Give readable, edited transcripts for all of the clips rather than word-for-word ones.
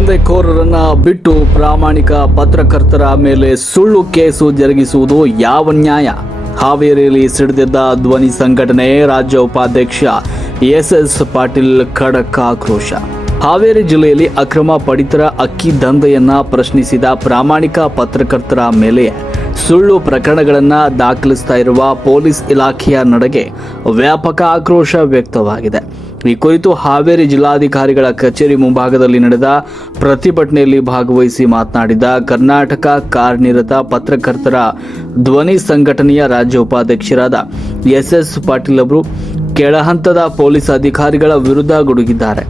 ದಂಧೆಕೋರರನ್ನ ಬಿಟ್ಟು ಪ್ರಾಮಾಣಿಕ ಪತ್ರಕರ್ತರ ಮೇಲೆ ಸುಳ್ಳು ಕೇಸು ಜರುಗಿಸುವುದು ಯಾವ ನ್ಯಾಯ? ಹಾವೇರಿಯಲ್ಲಿ ಸಿಡಿದಿದ್ದ ಧ್ವನಿ ಸಂಘಟನೆ ರಾಜ್ಯ ಉಪಾಧ್ಯಕ್ಷ ಎಸ್ ಪಾಟೀಲ್ ಖಡಕ್ ಆಕ್ರೋಶ. ಹಾವೇರಿ ಜಿಲ್ಲೆಯಲ್ಲಿ ಅಕ್ರಮ ಪಡಿತರ ಅಕ್ಕಿ ದಂಧೆಯನ್ನ ಪ್ರಶ್ನಿಸಿದ ಪ್ರಾಮಾಣಿಕ ಪತ್ರಕರ್ತರ ಮೇಲೆ ಸುಳ್ಳು ಪ್ರಕರಣಗಳನ್ನು ದಾಖಲಿಸ್ತಾ ಇರುವ ಪೊಲೀಸ್ ಇಲಾಖೆಯ ನಡೆಗೆ ವ್ಯಾಪಕ ಆಕ್ರೋಶ ವ್ಯಕ್ತವಾಗಿದೆ. ಈ ಕುರಿತು ಹಾವೇರಿ ಜಿಲ್ಲಾಧಿಕಾರಿಗಳ ಕಚೇರಿ ಮುಂಭಾಗದಲ್ಲಿ ನಡೆದ ಪ್ರತಿಭಟನೆಯಲ್ಲಿ ಭಾಗವಹಿಸಿ ಮಾತನಾಡಿದ ಕರ್ನಾಟಕ ಕಾರ್ಯನಿರತ ಪತ್ರಕರ್ತರ ಧ್ವನಿ ಸಂಘಟನೆಯ ರಾಜ್ಯ ಉಪಾಧ್ಯಕ್ಷರಾದ ಎಸ್ ಪಾಟೀಲ್ ಅವರು ಕೆಳಹಂತದ ಪೊಲೀಸ್ ಅಧಿಕಾರಿಗಳ ವಿರುದ್ಧ ಗುಡುಗಿದ್ದಾರೆ.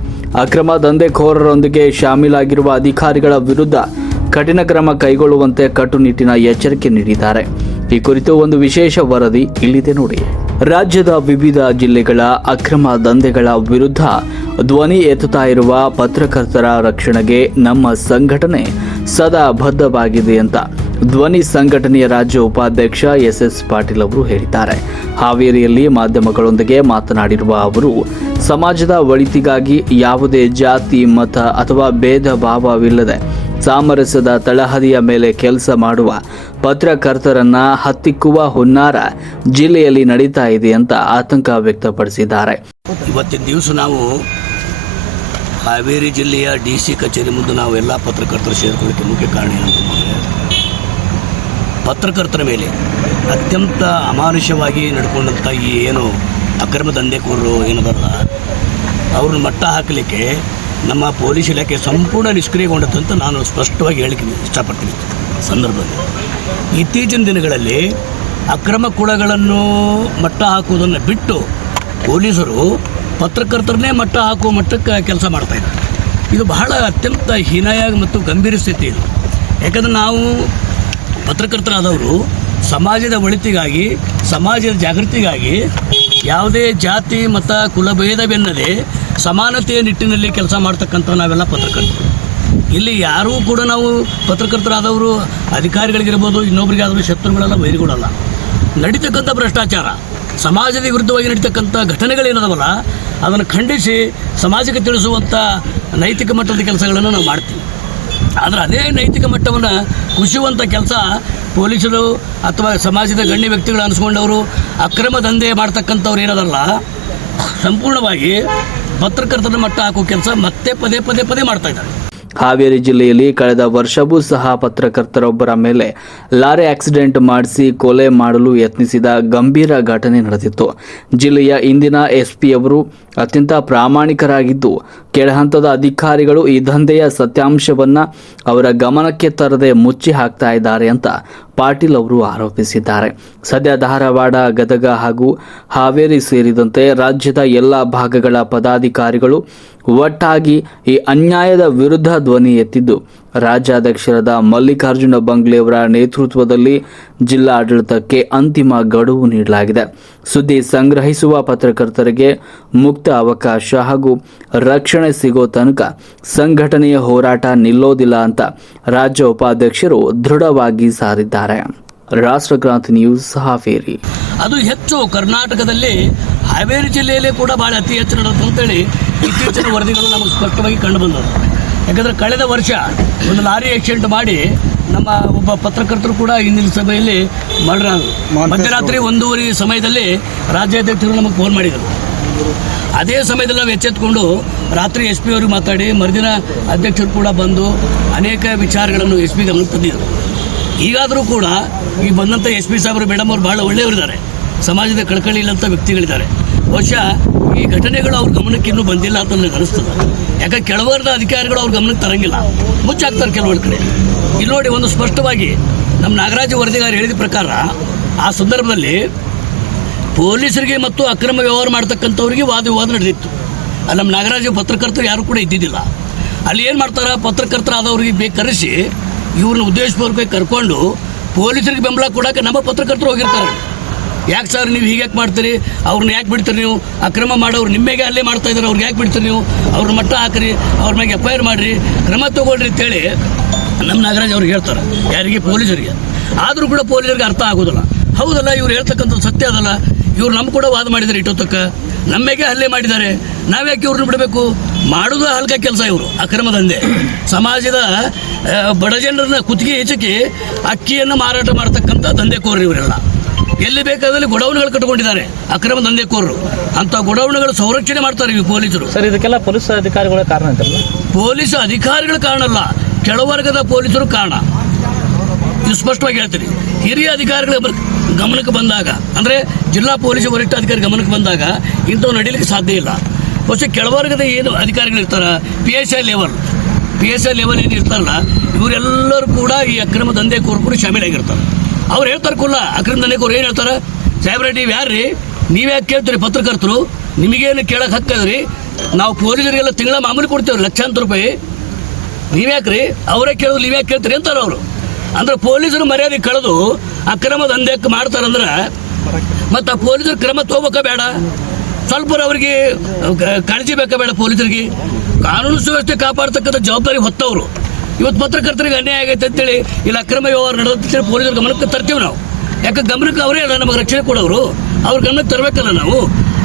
ಅಕ್ರಮ ದಂಧೆಕೋರರೊಂದಿಗೆ ಶಾಮೀಲಾಗಿರುವ ಅಧಿಕಾರಿಗಳ ವಿರುದ್ಧ ಕಠಿಣ ಕ್ರಮ ಕೈಗೊಳ್ಳುವಂತೆ ಕಟ್ಟುನಿಟ್ಟಿನ ಎಚ್ಚರಿಕೆ ನೀಡಿದ್ದಾರೆ. ಈ ಕುರಿತು ಒಂದು ವಿಶೇಷ ವರದಿ ಇಲ್ಲಿದೆ ನೋಡಿ. ರಾಜ್ಯದ ವಿವಿಧ ಜಿಲ್ಲೆಗಳ ಅಕ್ರಮ ದಂಧೆಗಳ ವಿರುದ್ಧ ಧ್ವನಿ ಎತ್ತುತ್ತಾ ಇರುವ ಪತ್ರಕರ್ತರ ರಕ್ಷಣೆಗೆ ನಮ್ಮ ಸಂಘಟನೆ ಸದಾ ಬದ್ಧವಾಗಿದೆ ಅಂತ ಧ್ವನಿ ಸಂಘಟನೆಯ ರಾಜ್ಯ ಉಪಾಧ್ಯಕ್ಷ ಎಸ್ ಪಾಟೀಲ್ ಅವರು ಹೇಳಿದ್ದಾರೆ. ಹಾವೇರಿಯಲ್ಲಿ ಮಾಧ್ಯಮಗಳೊಂದಿಗೆ ಮಾತನಾಡಿರುವ ಅವರು, ಸಮಾಜದ ಒಳಿತಿಗಾಗಿ ಯಾವುದೇ ಜಾತಿ, ಮತ ಅಥವಾ ಭೇದ ಭಾವವಿಲ್ಲದೆ ಸಾಮರಸ್ಯದ ತಳಹದಿಯ ಮೇಲೆ ಕೆಲಸ ಮಾಡುವ ಪತ್ರಕರ್ತರನ್ನ ಹತ್ತಿಕ್ಕುವ ಹುನ್ನಾರ ಜಿಲ್ಲೆಯಲ್ಲಿ ನಡೀತಾ ಇದೆ ಅಂತ ಆತಂಕ ವ್ಯಕ್ತಪಡಿಸಿದ್ದಾರೆ. ಇವತ್ತಿನ ದಿವಸ ನಾವು ಹಾವೇರಿ ಜಿಲ್ಲೆಯ DC ಕಚೇರಿ ಮುಂದೆ ನಾವು ಎಲ್ಲ ಪತ್ರಕರ್ತರು ಸೇರಿಕೊಳ್ಳಕ್ಕೆ ಮುಖ್ಯ ಕಾರಣ ಏನಂತಂದರೆ, ಪತ್ರಕರ್ತರ ಮೇಲೆ ಅತ್ಯಂತ ಅಮಾನುಷವಾಗಿ ನಡ್ಕೊಂಡಂಥ ಈ ಏನು ಅಕ್ರಮ ದಂಧೆಕೋರರು ಏನದಲ್ಲ, ಅವ್ರನ್ನ ಮಟ್ಟ ಹಾಕಲಿಕ್ಕೆ ನಮ್ಮ ಪೊಲೀಸ್ ಇಲಾಖೆ ಸಂಪೂರ್ಣ ನಿಷ್ಕ್ರಿಯಗೊಂಡಂತ ನಾನು ಸ್ಪಷ್ಟವಾಗಿ ಹೇಳಿಕೆ ಇಷ್ಟಪಡ್ತೀನಿ. ಸಂದರ್ಭದಲ್ಲಿ ಇತ್ತೀಚಿನ ದಿನಗಳಲ್ಲಿ ಅಕ್ರಮ ಕುಳಗಳನ್ನು ಮಟ್ಟ ಹಾಕುವುದನ್ನು ಬಿಟ್ಟು ಪೊಲೀಸರು ಪತ್ರಕರ್ತರನ್ನೇ ಮಟ್ಟ ಹಾಕುವ ಮಟ್ಟಕ್ಕೆ ಕೆಲಸ ಮಾಡ್ತಾಯಿದ್ದಾರೆ. ಇದು ಬಹಳ ಅತ್ಯಂತ ಹೀನಾಯ ಮತ್ತು ಗಂಭೀರ ಸ್ಥಿತಿ ಇದು. ಯಾಕಂದರೆ ನಾವು ಪತ್ರಕರ್ತರಾದವರು ಸಮಾಜದ ಒಳಿತಿಗಾಗಿ, ಸಮಾಜದ ಜಾಗೃತಿಗಾಗಿ ಯಾವುದೇ ಜಾತಿ, ಮತ, ಕುಲಭೇದವೆನ್ನದೆ ಸಮಾನತೆಯ ನಿಟ್ಟಿನಲ್ಲಿ ಕೆಲಸ ಮಾಡ್ತಕ್ಕಂಥ ನಾವೆಲ್ಲ ಪತ್ರಕರ್ತರು. ಇಲ್ಲಿ ಯಾರೂ ಕೂಡ ನಾವು ಪತ್ರಕರ್ತರಾದವರು ಅಧಿಕಾರಿಗಳಿಗಿರ್ಬೋದು, ಇನ್ನೊಬ್ಬರಿಗಾದರೂ ಶತ್ರುಗಳೆಲ್ಲ, ವೈರಿಗಳಲ್ಲ. ನಡೀತಕ್ಕಂಥ ಭ್ರಷ್ಟಾಚಾರ, ಸಮಾಜದ ವಿರುದ್ಧವಾಗಿ ನಡೀತಕ್ಕಂಥ ಘಟನೆಗಳೇನದವಲ್ಲ ಅದನ್ನು ಖಂಡಿಸಿ ಸಮಾಜಕ್ಕೆ ತಿಳಿಸುವಂಥ ನೈತಿಕ ಮಟ್ಟದ ಕೆಲಸಗಳನ್ನು ನಾವು ಮಾಡ್ತೀವಿ. ಆದರೆ ಅದೇ ನೈತಿಕ ಮಟ್ಟವನ್ನು ಕುಸಿಯುವಂಥ ಕೆಲಸ ಪೊಲೀಸರು ಅಥವಾ ಸಮಾಜದ ಗಣ್ಯ ವ್ಯಕ್ತಿಗಳು ಅನಿಸ್ಕೊಂಡವರು ಅಕ್ರಮ ದಂಧೆ ಮಾಡ್ತಕ್ಕಂಥವ್ರು ಏನದಲ್ಲ, ಸಂಪೂರ್ಣವಾಗಿ ಪತ್ರಕರ್ತರ ಮಟ್ಟ ಹಾಕೋ ಕೆಲಸ ಮತ್ತೆ ಪದೇ ಪದೇ ಮಾಡ್ತಾ ಇದ್ದಾರೆ. ಹಾವೇರಿ ಜಿಲ್ಲೆಯಲ್ಲಿ ಕಳೆದ ವರ್ಷವೂ ಸಹ ಪತ್ರಕರ್ತರೊಬ್ಬರ ಮೇಲೆ ಲಾರಿ ಆಕ್ಸಿಡೆಂಟ್ ಮಾಡಿಸಿ ಕೊಲೆ ಮಾಡಲು ಯತ್ನಿಸಿದ ಗಂಭೀರ ಘಟನೆ ನಡೆದಿತ್ತು. ಜಿಲ್ಲೆಯ ಇಂದಿನ SP ಅವರು ಅತ್ಯಂತ ಪ್ರಾಮಾಣಿಕರಾಗಿದ್ದು, ಕೆಳಹಂತದ ಅಧಿಕಾರಿಗಳು ಈ ದಂಧೆಯ ಸತ್ಯಾಂಶವನ್ನ ಅವರ ಗಮನಕ್ಕೆ ತರದೆ ಮುಚ್ಚಿ ಹಾಕ್ತಾ ಇದ್ದಾರೆ ಅಂತ ಪಾಟೀಲ್ ಅವರು ಆರೋಪಿಸಿದ್ದಾರೆ. ಸದ್ಯ ಧಾರವಾಡ, ಗದಗ ಹಾಗೂ ಹಾವೇರಿ ಸೇರಿದಂತೆ ರಾಜ್ಯದ ಎಲ್ಲ ಭಾಗಗಳ ಪದಾಧಿಕಾರಿಗಳು ಒಟ್ಟಾಗಿ ಈ ಅನ್ಯಾಯದ ವಿರುದ್ಧ ಧ್ವನಿ ಎತ್ತಿದ್ದು, ರಾಜ್ಯಾಧ್ಯಕ್ಷರಾದ ಮಲ್ಲಿಕಾರ್ಜುನ ಬಂಗ್ಲೆಯವರ ನೇತೃತ್ವದಲ್ಲಿ ಜಿಲ್ಲಾಡಳಿತಕ್ಕೆ ಅಂತಿಮ ಗಡುವು ನೀಡಲಾಗಿದೆ. ಸುದ್ದಿ ಸಂಗ್ರಹಿಸುವ ಪತ್ರಕರ್ತರಿಗೆ ಮುಕ್ತ ಅವಕಾಶ ಹಾಗೂ ರಕ್ಷಣೆ ಸಿಗೋ ತನಕ ಸಂಘಟನೆಯ ಹೋರಾಟ ನಿಲ್ಲೋದಿಲ್ಲ ಅಂತ ರಾಜ್ಯ ಉಪಾಧ್ಯಕ್ಷರು ದೃಢವಾಗಿ ಸಾರಿದ್ದಾರೆ. ರಾಷ್ಟ್ರಕ್ರಾಂತಿ ನ್ಯೂಸ್, ಹಾವೇರಿ. ಅದು ಹೆಚ್ಚು ಕರ್ನಾಟಕದಲ್ಲಿ ಹಾವೇರಿ ಜಿಲ್ಲೆಯಲ್ಲೇ ಕೂಡ ಭಾಳ ಅತಿ ಹೆಚ್ಚು ನಡೆದು ಅಂತೇಳಿ ಇತ್ತೀಚಿನ ವರದಿಗಳು ನಮಗೆ ಸ್ಪಷ್ಟವಾಗಿ ಕಂಡುಬಂದವು. ಯಾಕಂದರೆ ಕಳೆದ ವರ್ಷ ಒಂದು ಲಾರಿ ಆಕ್ಸಿಡೆಂಟ್ ಮಾಡಿ ನಮ್ಮ ಒಬ್ಬ ಪತ್ರಕರ್ತರು ಕೂಡ ಇಂದಿನ ಸಭೆಯಲ್ಲಿ ಮಧ್ಯರಾತ್ರಿ 1:30 ಸಮಯದಲ್ಲಿ ರಾಜ್ಯಾಧ್ಯಕ್ಷರು ನಮಗೆ ಫೋನ್ ಮಾಡಿದರು. ಅದೇ ಸಮಯದಲ್ಲಿ ನಾವು ಎಚ್ಚೆತ್ತುಕೊಂಡು ರಾತ್ರಿ SP ಅವ್ರಿಗೆ ಮಾತಾಡಿ ಮರುದಿನ ಅಧ್ಯಕ್ಷರು ಕೂಡ ಬಂದು ಅನೇಕ ವಿಚಾರಗಳನ್ನು SP ಗಮನಕ್ಕೆ ತಂದಿದ್ದರು. ಈಗಾದರೂ ಕೂಡ ಈಗ ಬಂದಂಥ SP ಸಾಹೇಬರು, ಮೇಡಮ್ ಅವರು ಭಾಳ ಒಳ್ಳೆಯವರಿದ್ದಾರೆ, ಸಮಾಜದ ಕಳಕಳಿ ಇಲ್ಲಂಥ ವ್ಯಕ್ತಿಗಳಿದ್ದಾರೆ. ಬಹುಶಃ ಈ ಘಟನೆಗಳು ಅವ್ರ ಗಮನಕ್ಕೆ ಇನ್ನೂ ಬಂದಿಲ್ಲ ಅಂತ ನನಗೆ ಅನಿಸ್ತದೆ. ಯಾಕಂದ್ರೆ ಕೆಳವರ್ಗದ ಅಧಿಕಾರಿಗಳು ಅವ್ರ ಗಮನಕ್ಕೆ ತರಂಗಿಲ್ಲ, ಮುಚ್ಚಾಕ್ತಾರೆ ಕೆಲವೊಂದು ಕಡೆ. ಇಲ್ಲಿ ನೋಡಿ, ಒಂದು ಸ್ಪಷ್ಟವಾಗಿ ನಮ್ಮ ನಾಗರಾಜ ವರದಿಗಾರ ಹೇಳಿದ ಪ್ರಕಾರ ಆ ಸಂದರ್ಭದಲ್ಲಿ ಪೊಲೀಸರಿಗೆ ಮತ್ತು ಅಕ್ರಮ ವ್ಯವಹಾರ ಮಾಡ್ತಕ್ಕಂಥವ್ರಿಗೆ ವಾದ ವಿವಾದ ನಡೆದಿತ್ತು. ಅಲ್ಲಿ ನಮ್ಮ ನಾಗರಾಜ ಪತ್ರಕರ್ತರು ಯಾರು ಕೂಡ ಇದ್ದಿದ್ದಿಲ್ಲ. ಅಲ್ಲಿ ಏನು ಮಾಡ್ತಾರೆ, ಪತ್ರಕರ್ತರಾದವ್ರಿಗೆ ಕರೆಸಿ ಇವ್ರನ್ನ ಉದ್ದೇಶಪೂರ್ವಕವಾಗಿ ಕರ್ಕೊಂಡು ಪೊಲೀಸರಿಗೆ ಬೆಂಬಲ ಕೊಡೋಕೆ ನಮ್ಮ ಪತ್ರಕರ್ತರು ಹೋಗಿರ್ತಾರೆ. ಯಾಕೆ ಸರ್ ನೀವು ಹೀಗೆ ಯಾಕೆ ಮಾಡ್ತೀರಿ, ಅವ್ರನ್ನ ಯಾಕೆ ಬಿಡ್ತೀರಿ, ನೀವು ಅಕ್ರಮ ಮಾಡೋರು ನಿಮ್ಮೆಗೆ ಅಲ್ಲೇ ಮಾಡ್ತಾ ಇದ್ದಾರೆ, ಅವ್ರಿಗೆ ಯಾಕೆ ಬಿಡ್ತೀರಿ, ನೀವು ಅವ್ರ ಮಟ್ಟ ಹಾಕಿರಿ, ಅವ್ರ ಮ್ಯಾಗೆ FIR ಮಾಡಿರಿ, ಕ್ರಮ ತೊಗೊಳ್ರಿ ಅಂತೇಳಿ ನಮ್ಮ ನಾಗರಾಜ್ ಅವ್ರಿಗೆ ಹೇಳ್ತಾರೆ. ಯಾರಿಗೆ? ಪೊಲೀಸರಿಗೆ. ಆದರೂ ಕೂಡ ಪೊಲೀಸರಿಗೆ ಅರ್ಥ ಆಗೋದಿಲ್ಲ. ಹೌದಲ್ಲ, ಇವ್ರು ಹೇಳ್ತಕ್ಕಂಥದ್ದು ಸತ್ಯ ಅದಲ್ಲ, ಇವ್ರು ನಮ್ಮ ಕೂಡ ವಾದ ಮಾಡಿದ್ದಾರೆ, ಇಟ್ಟೋತಕ್ಕ ನಮ್ಮೆಗೆ ಹಲ್ಲೆ ಮಾಡಿದ್ದಾರೆ, ನಾವ್ಯಾಕೆ ಇವ್ರನ್ನ ಬಿಡಬೇಕು? ಮಾಡೋದು ಹಲ್ಕ ಕೆಲಸ. ಇವರು ಅಕ್ರಮ ದಂಧೆ, ಸಮಾಜದ ಬಡ ಜನರನ್ನ ಕುತ್ತಿಗೆ ಹೆಚ್ಚಿಗೆ ಅಕ್ಕಿಯನ್ನು ಮಾರಾಟ ಮಾಡ್ತಕ್ಕಂಥ ದಂಧೆಕೋರರು ಇವರೆಲ್ಲ. ಎಲ್ಲಿ ಬೇಕಾದಲ್ಲಿ ಗೊಡೌನ್ಗಳು ಕಟ್ಕೊಂಡಿದ್ದಾರೆ ಅಕ್ರಮ ದಂಧೆಕೋರರು. ಅಂತ ಗೊಡೌನ್ಗಳು ಸಂರಕ್ಷಣೆ ಮಾಡ್ತಾರೆ ಈ ಪೊಲೀಸರು. ಸರ್, ಇದಕ್ಕೆಲ್ಲ ಪೊಲೀಸ್ ಅಧಿಕಾರಿಗಳ ಕಾರಣ ಅಂತಾರಲ್ಲ? ಪೊಲೀಸ್ ಅಧಿಕಾರಿಗಳ ಕಾರಣ ಅಲ್ಲ, ಕೆಳವರ್ಗದ ಪೊಲೀಸರು ಕಾರಣ. ಇದು ಸ್ಪಷ್ಟವಾಗಿ ಹೇಳ್ತೀನಿ. ಹಿರಿಯ ಅಧಿಕಾರಿಗಳ ಗಮನಕ್ಕೆ ಬಂದಾಗ, ಅಂದರೆ ಜಿಲ್ಲಾ ಪೊಲೀಸ್ ವರಿಷ್ಠಾಧಿಕಾರಿ ಗಮನಕ್ಕೆ ಬಂದಾಗ ಇಂಥವು ನಡೀಲಿಕ್ಕೆ ಸಾಧ್ಯ ಇಲ್ಲ. ಬಹುಶಃ ಕೆಳವರ್ಗದ ಏನು ಅಧಿಕಾರಿಗಳು ಇರ್ತಾರ, PSI ಲೆವೆಲ್ ಏನು ಇರ್ತಾರಲ್ಲ, ಇವರೆಲ್ಲರೂ ಕೂಡ ಈ ಅಕ್ರಮ ದಂಧೆಕೋರರು ಶಾಮೀಲಾಗಿರ್ತಾರೆ. ಅವ್ರು ಹೇಳ್ತಾರೆ ಕುಲ್ಲ ಅಕ್ರಮ ದಂಧೆಕೋರು ಏನು ಹೇಳ್ತಾರೆ, ಸಾಹೇಬ್ರೆ ನೀವು ಯಾರ್ರಿ, ನೀವ್ಯಾಕೆ ಕೇಳ್ತೀರಿ ಪತ್ರಕರ್ತರು, ನಿಮಗೇನು ಕೇಳಕ್ಕೆ ಹಕ್ಕದ್ರಿ, ನಾವು ಪೊಲೀಸರಿಗೆಲ್ಲ ತಿಂಗಳ ಮಾಮೂಲಿ ಕೊಡ್ತೇವೆ ಲಕ್ಷಾಂತರ ರೂಪಾಯಿ, ನೀವ್ಯಾಕ್ರಿ ಅವರೇ ಕೇಳೋದು ನೀವ್ಯಾಕೆ ಕೇಳ್ತೀರಿ ಅಂತಾರೆ ಅವರು. ಅಂದ್ರೆ ಪೊಲೀಸರು ಮರ್ಯಾದೆ ಕಳೆದು ಅಕ್ರಮ ದಂಧೆಕ್ಕೆ ಮಾಡ್ತಾರಂದ್ರೆ ಮತ್ತು ಆ ಪೊಲೀಸರು ಕ್ರಮ ತಗೋಬೇಕಾ ಬೇಡ? ಸ್ವಲ್ಪ ಅವ್ರಿಗೆ ಕಾಳಜಿ ಬೇಕಾ ಬೇಡ? ಪೊಲೀಸರಿಗೆ ಕಾನೂನು ಸುವ್ಯವಸ್ಥೆ ಕಾಪಾಡ್ತಕ್ಕಂಥ ಜವಾಬ್ದಾರಿ ಹೊತ್ತವರು. ಇವತ್ತು ಪತ್ರಕರ್ತರಿಗೆ ಅನ್ಯಾಯ ಆಗೈತೆ ಅಂತೇಳಿ ಇಲ್ಲಿ ಅಕ್ರಮ ವ್ಯವಹಾರ ನಡೆದಂತೇಳಿ ಪೊಲೀಸರ ಗಮನಕ್ಕೆ ತರ್ತೀವಿ ನಾವು. ಯಾಕೆ ಗಮನಕ್ಕೆ ಅವರೇ ಅಲ್ಲ ನಮಗೆ ರಕ್ಷಣೆ ಕೊಡೋರು, ಅವ್ರ ಗಮನಕ್ಕೆ ತರಬೇಕಲ್ಲ ನಾವು.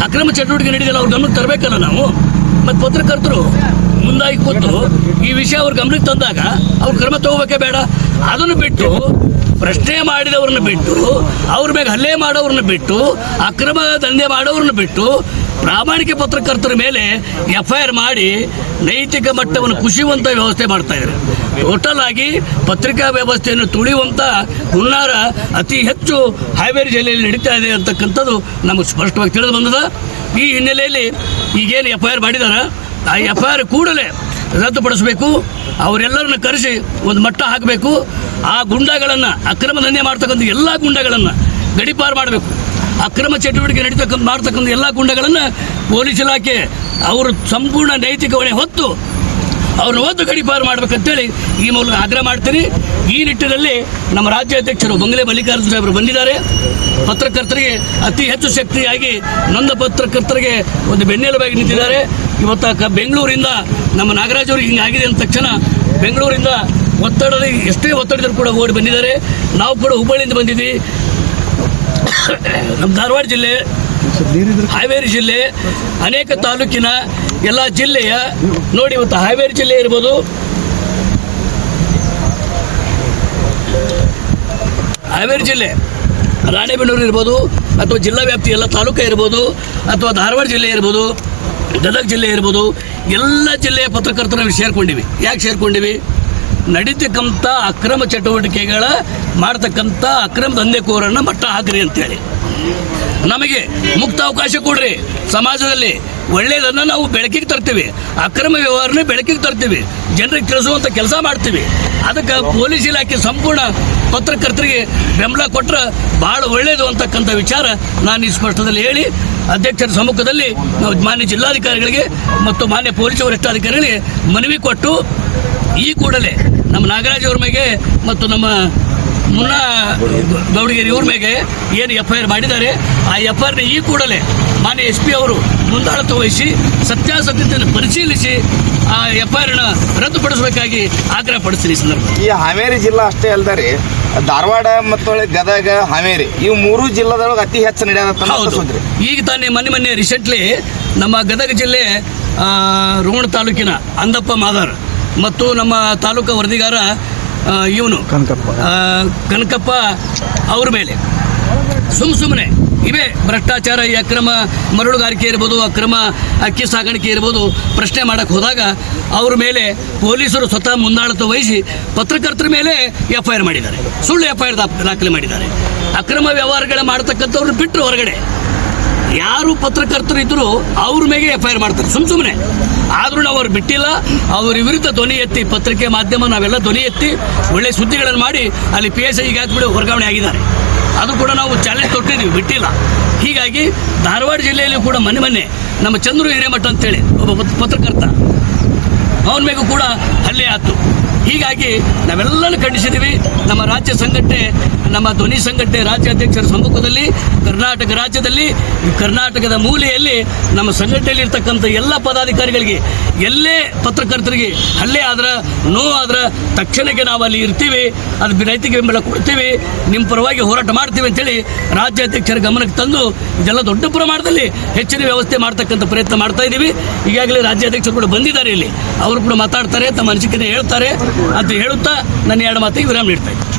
ಅಕ್ರಮ ಚಟುವಟಿಕೆ ನಡೆದಿಲ್ಲ, ಅವ್ರ ಗಮನಕ್ಕೆ ತರಬೇಕಲ್ಲ ನಾವು. ಮತ್ತು ಪತ್ರಕರ್ತರು ಮುಂದಾಗಿ ಕೂತು ಈ ವಿಷಯ ಅವ್ರ ಗಮನಕ್ಕೆ ತಂದಾಗ ಅವ್ರ ಕ್ರಮ ತಗೋಬೇಕೇ ಬೇಡ? ಅದನ್ನು ಬಿಟ್ಟು ಪ್ರಶ್ನೆ ಮಾಡಿದವ್ರನ್ನ ಬಿಟ್ಟು, ಅವ್ರ ಮೇಲೆ ಹಲ್ಲೆ ಮಾಡೋರನ್ನ ಬಿಟ್ಟು, ಅಕ್ರಮ ದಂಧೆ ಮಾಡೋರನ್ನ ಬಿಟ್ಟು ಪ್ರಾಮಾಣಿಕ ಪತ್ರಕರ್ತರ ಮೇಲೆ FIR ಮಾಡಿ ನೈತಿಕ ಮಟ್ಟವನ್ನು ಕುಸಿಯುವಂಥ ವ್ಯವಸ್ಥೆ ಮಾಡ್ತಾ ಇದ್ದಾರೆ. ಟೋಟಲ್ ಆಗಿ ಪತ್ರಿಕಾ ವ್ಯವಸ್ಥೆಯನ್ನು ತುಳಿಯುವಂಥ ಹುನ್ನಾರ ಅತಿ ಹೆಚ್ಚು ಹಾವೇರಿ ಜಿಲ್ಲೆಯಲ್ಲಿ ನಡೀತಾ ಇದೆ ಅಂತಕ್ಕಂಥದ್ದು ನಮಗೆ ಸ್ಪಷ್ಟವಾಗಿ ತಿಳಿದು ಬಂದದ. ಈ ಹಿನ್ನೆಲೆಯಲ್ಲಿ ಈಗೇನು FIR ಮಾಡಿದಾರ, ಆ FIR ಕೂಡಲೇ ರದ್ದುಪಡಿಸಬೇಕು. ಅವರೆಲ್ಲರನ್ನ ಕರೆಸಿ ಒಂದು ಮಟ್ಟ ಹಾಕಬೇಕು. ಆ ಗುಂಡಾಗಳನ್ನು, ಅಕ್ರಮ ದಂಧೆ ಮಾಡ್ತಕ್ಕಂಥ ಎಲ್ಲ ಗುಂಡಾಗಳನ್ನು ಗಡೀಪಾರು ಮಾಡಬೇಕು. ಅಕ್ರಮ ಚಟುವಟಿಕೆ ಮಾಡ್ತಕ್ಕಂಥ ಎಲ್ಲ ಗುಂಡಗಳನ್ನು ಪೊಲೀಸ್ ಇಲಾಖೆ ಅವರು ಸಂಪೂರ್ಣ ನೈತಿಕ ಹೊಣೆ ಹೊತ್ತು ಅವ್ರನ್ನ ಒದ್ದು ಗಡೀಪಾರು ಮಾಡ್ಬೇಕಂತೇಳಿ ಈ ಮೂಲಕ ಆಗ್ರಹ ಮಾಡ್ತೀನಿ. ಈ ನಿಟ್ಟಿನಲ್ಲಿ ನಮ್ಮ ರಾಜ್ಯಾಧ್ಯಕ್ಷರು ಬಂಗಲೆ ಮಲ್ಲಿಕಾರ್ಜುನ ಸಾಹೇಬರು ಬಂದಿದ್ದಾರೆ. ಪತ್ರಕರ್ತರಿಗೆ ಅತಿ ಹೆಚ್ಚು ಶಕ್ತಿಯಾಗಿ ನೊಂದ ಪತ್ರಕರ್ತರಿಗೆ ಒಂದು ಬೆನ್ನೆಲುಬಾಗಿ ನಿಂತಿದ್ದಾರೆ. ಇವತ್ತು ಬೆಂಗಳೂರಿಂದ ನಮ್ಮ ನಾಗರಾಜ್ ಅವರಿಗೆ ಹಿಂಗಾಗಿದೆ ಅಂದ ತಕ್ಷಣ ಬೆಂಗಳೂರಿಂದ ಎಷ್ಟೇ ಒತ್ತಡದಲ್ಲಿ ಕೂಡ ಓಡಿ ಬಂದಿದ್ದಾರೆ. ನಾವು ಕೂಡ ಹುಬ್ಬಳ್ಳಿಯಿಂದ ಬಂದಿದ್ದೀವಿ. ನಮ್ಮ ಧಾರವಾಡ ಜಿಲ್ಲೆ, ಹಾವೇರಿ ಜಿಲ್ಲೆ, ಅನೇಕ ತಾಲೂಕಿನ ಎಲ್ಲ ಜಿಲ್ಲೆಯ ನೋಡಿ, ಇವತ್ತು ಹಾವೇರಿ ಜಿಲ್ಲೆ ಇರ್ಬೋದು, ಹಾವೇರಿ ಜಿಲ್ಲೆ ರಾಣೆಬೆನ್ನೂರು ಇರ್ಬೋದು, ಅಥವಾ ಜಿಲ್ಲಾ ವ್ಯಾಪ್ತಿ ಎಲ್ಲ ತಾಲೂಕು ಇರ್ಬೋದು, ಅಥವಾ ಧಾರವಾಡ ಜಿಲ್ಲೆ ಇರ್ಬೋದು, ಗದಗ ಜಿಲ್ಲೆ ಇರ್ಬೋದು, ಎಲ್ಲ ಜಿಲ್ಲೆಯ ಪತ್ರಕರ್ತರನ್ನು ಸೇರ್ಕೊಂಡಿವಿ. ಯಾಕೆ ಸೇರ್ಕೊಂಡಿವಿ? ನಡೀತಕ್ಕಂಥ ಅಕ್ರಮ ಚಟುವಟಿಕೆಗಳ ಮಾಡ್ತಕ್ಕಂಥ ಅಕ್ರಮ ದಂಧೆಕೋರನ್ನು ಮಟ್ಟ ಹಾಕ್ರಿ ಅಂತೇಳಿ, ನಮಗೆ ಮುಕ್ತ ಅವಕಾಶ ಕೊಡ್ರಿ. ಸಮಾಜದಲ್ಲಿ ಒಳ್ಳೆಯದನ್ನು ನಾವು ಬೆಳಕಿಗೆ ತರ್ತೀವಿ, ಅಕ್ರಮ ವ್ಯವಹಾರನೇ ಬೆಳಕಿಗೆ ತರ್ತೀವಿ, ಜನರಿಗೆ ತಿಳಿಸುವಂಥ ಕೆಲಸ ಮಾಡ್ತೀವಿ. ಅದಕ್ಕೆ ಪೊಲೀಸ್ ಇಲಾಖೆ ಸಂಪೂರ್ಣ ಪತ್ರಕರ್ತರಿಗೆ ಬೆಂಬಲ ಕೊಟ್ಟರೆ ಭಾಳ ಒಳ್ಳೆಯದು ಅಂತಕ್ಕಂಥ ವಿಚಾರ ನಾನು ಈ ಸ್ಪಷ್ಟದಲ್ಲಿ ಹೇಳಿ, ಅಧ್ಯಕ್ಷರ ಸಮ್ಮುಖದಲ್ಲಿ ನಾವು ಮಾನ್ಯ ಜಿಲ್ಲಾಧಿಕಾರಿಗಳಿಗೆ ಮತ್ತು ಮಾನ್ಯ ಪೊಲೀಸ್ ವರಿಷ್ಠಾಧಿಕಾರಿಗಳಿಗೆ ಮನವಿ ಕೊಟ್ಟು ಈ ಕೂಡಲೇ ನಮ್ಮ ನಾಗರಾಜ್ ಅವ್ರ ಮೇಲೆ ಮತ್ತು ನಮ್ಮ ಮುನ್ನಾ ಗೌಡಗಿರಿ ಇವ್ರ ಮೇಲೆ ಏನು FIR ಮಾಡಿದ್ದಾರೆ, ಆ FIRನ ಈ ಕೂಡಲೇ ಮಾನ್ಯ SP ಅವರು ಮುಂದಾಳತ್ವ ವಹಿಸಿ ಸತ್ಯಾಸತ್ಯತೆಯನ್ನು ಪರಿಶೀಲಿಸಿ ಆ FIRನ ರದ್ದುಪಡಿಸಬೇಕಾಗಿ ಆಗ್ರಹ ಪಡಿಸ್ತೀನಿ. ಸಂದರ್ಭ ಈ ಹಾವೇರಿ ಜಿಲ್ಲಾ ಅಷ್ಟೇ ಅಲ್ದರಿ, ಧಾರವಾಡ ಮತ್ತು ಗದಗ, ಹಾವೇರಿ ಇವು ಮೂರು ಜಿಲ್ಲಾದೊಳಗೆ ಅತಿ ಹೆಚ್ಚು ನಡೆಯತ್ತ. ಹೌದು. ಈಗ ತಾನೇ ಮೊನ್ನೆ ರೀಸೆಂಟ್ಲಿ ನಮ್ಮ ಗದಗ ಜಿಲ್ಲೆ ರೋಣ ತಾಲೂಕಿನ ಅಂದಪ್ಪ ಮಾದಾರ್ ಮತ್ತು ನಮ್ಮ ತಾಲೂಕು ವರದಿಗಾರ ಇವನು ಕನಕಪ್ಪ ಅವ್ರ ಮೇಲೆ ಸುಮ್ಮನೆ ಇವೇ ಭ್ರಷ್ಟಾಚಾರ, ಈ ಅಕ್ರಮ ಮರಳುಗಾರಿಕೆ ಇರ್ಬೋದು, ಅಕ್ರಮ ಅಕ್ಕಿ ಸಾಗಾಣಿಕೆ ಇರ್ಬೋದು, ಪ್ರಶ್ನೆ ಮಾಡಕ್ಕೆ ಹೋದಾಗ ಅವ್ರ ಮೇಲೆ ಪೊಲೀಸರು ಸ್ವತಃ ಮುಂದಾಳತ್ವ ವಹಿಸಿ ಪತ್ರಕರ್ತರ ಮೇಲೆ FIR ಮಾಡಿದ್ದಾರೆ, ಸುಳ್ಳು FIR ದಾಖಲೆ ಮಾಡಿದ್ದಾರೆ. ಅಕ್ರಮ ವ್ಯವಹಾರಗಳ ಮಾಡ್ತಕ್ಕಂಥವ್ರು ಬಿಟ್ಟರು ಹೊರಗಡೆ ಯಾರು ಪತ್ರಕರ್ತರು ಇದ್ರು ಅವ್ರ ಮೇಲೆ FIR ಮಾಡ್ತಾರೆ ಸುಮ್ಮನೆ. ಆದರೂ ನಾವು ಅವ್ರು ಬಿಟ್ಟಿಲ್ಲ. ಅವ್ರ ವಿರುದ್ಧ ಧ್ವನಿ ಎತ್ತಿ, ಪತ್ರಿಕೆ ಮಾಧ್ಯಮ ನಾವೆಲ್ಲ ಧ್ವನಿ ಎತ್ತಿ ಒಳ್ಳೆ ಸುದ್ದಿಗಳನ್ನು ಮಾಡಿ ಅಲ್ಲಿ PSI ಈಗ ಹಾಕಿಬಿಡಿ ವರ್ಗಾವಣೆ ಆಗಿದ್ದಾರೆ. ಅದು ಕೂಡ ನಾವು ಚಾಲೆಂಜ್ ಕೊಟ್ಟಿದ್ದೀವಿ, ಬಿಟ್ಟಿಲ್ಲ. ಹೀಗಾಗಿ ಧಾರವಾಡ ಜಿಲ್ಲೆಯಲ್ಲಿ ಕೂಡ ಮೊನ್ನೆ ನಮ್ಮ ಚಂದ್ರು ಹಿರೇಮಠ ಅಂತೇಳಿ ಒಬ್ಬ ಪತ್ರಕರ್ತ, ಅವನ ಮೇಗೂ ಕೂಡ ಹಲ್ಲೆ ಆಯ್ತು. ಹೀಗಾಗಿ ನಾವೆಲ್ಲರೂ ಖಂಡಿಸಿದ್ದೀವಿ. ನಮ್ಮ ರಾಜ್ಯ ಸಂಘಟನೆ, ನಮ್ಮ ಧ್ವನಿ ಸಂಘಟನೆ ರಾಜ್ಯಾಧ್ಯಕ್ಷರ ಸಮ್ಮುಖದಲ್ಲಿ ಕರ್ನಾಟಕ ರಾಜ್ಯದಲ್ಲಿ ಕರ್ನಾಟಕದ ಮೂಲೆಯಲ್ಲಿ ನಮ್ಮ ಸಂಘಟನೆಯಲ್ಲಿ ಇರ್ತಕ್ಕಂಥ ಎಲ್ಲ ಪದಾಧಿಕಾರಿಗಳಿಗೆ, ಎಲ್ಲೇ ಪತ್ರಕರ್ತರಿಗೆ ಹಲ್ಲೆ ಆದ್ರೆ, ನೋವಾದ್ರೆ ತಕ್ಷಣಕ್ಕೆ ನಾವು ಅಲ್ಲಿ ಇರ್ತೀವಿ, ಅದು ನೈತಿಕ ಬೆಂಬಲ ಕೊಡ್ತೀವಿ, ನಿಮ್ಮ ಪರವಾಗಿ ಹೋರಾಟ ಮಾಡ್ತೀವಿ ಅಂತೇಳಿ ರಾಜ್ಯಾಧ್ಯಕ್ಷರ ಗಮನಕ್ಕೆ ತಂದು ಇದೆಲ್ಲ ದೊಡ್ಡ ಪ್ರಮಾಣದಲ್ಲಿ ಹೆಚ್ಚಿನ ವ್ಯವಸ್ಥೆ ಮಾಡ್ತಕ್ಕಂಥ ಪ್ರಯತ್ನ ಮಾಡ್ತಾ ಇದ್ದೀವಿ. ಈಗಾಗಲೇ ರಾಜ್ಯಾಧ್ಯಕ್ಷರು ಕೂಡ ಬಂದಿದ್ದಾರೆ, ಇಲ್ಲಿ ಅವರು ಕೂಡ ಮಾತಾಡ್ತಾರೆ, ತಮ್ಮ ಅನಿಸಿಕೆ ಹೇಳ್ತಾರೆ ಅಂತ ಹೇಳುತ್ತಾ ನನ್ನ ಎರಡು ಮಾತಿಗೆ ವಿರಾಮ ನೀಡ್ತಾ ಇದ್ದೀನಿ.